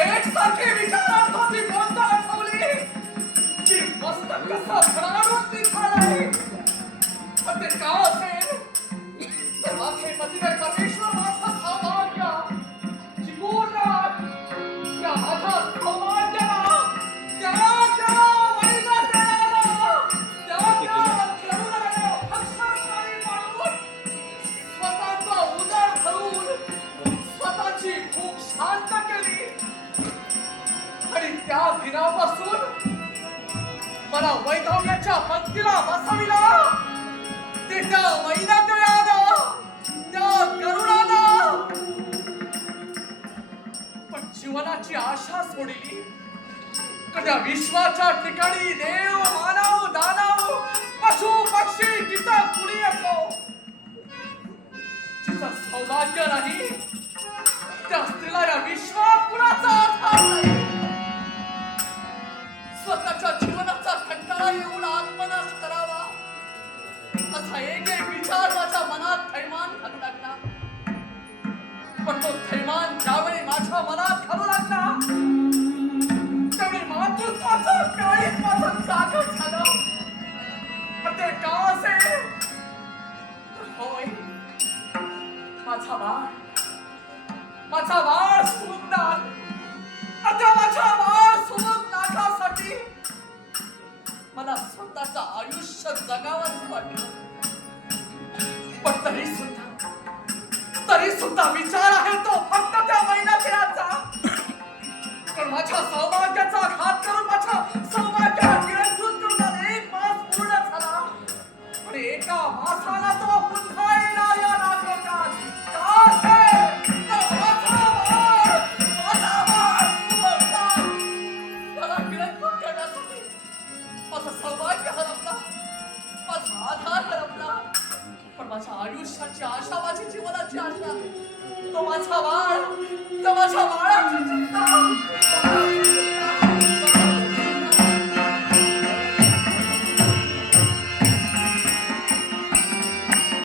एकसारखे विचारात होती कोणता आठवली की मस्तक कसा भराडून निघाला आहे पण ते का असेल तर माझे मदिरा या दिनापासून मला वैधव्याच्या पंक्तीला बसविला. ते त्या आला त्या करुणानं. पण जीवनाची आशा सोडली कदा विश्वाच्या ठिकाणी देव मानव दानव पशु पक्षी तिथं कुणी येतो तिथं सौभाग्य नाही जीवनाचा येऊन आत्मनाश करावा. असा एक एक विचार माझ्या मनात थैमान घालू लागला. पण तो थैमान ज्यावेळी माझ्या मनात घालू लागला त्यावेळी मातृत्वाचं काळीच माझं जागं झालं. पण ते का असेल होय माझा बाळ माझा बाळ सुंदर आता माझा बाळ जगावंच वाटलं पण तरी सुद्धा तरी सुद्धा विचार आहे तो फक्त त्या महिन्याचा पण माझ्या सौभाग्याचा घात करून माझ्या सौभाग्याला नियंत्रित करून एक मास पूर्ण झाला. आणि एका मासाला माझ्या आयुष्याची आशा माझी जीवनाची आशा तो माझा बाळ तो माझ्या बाळाची चिंता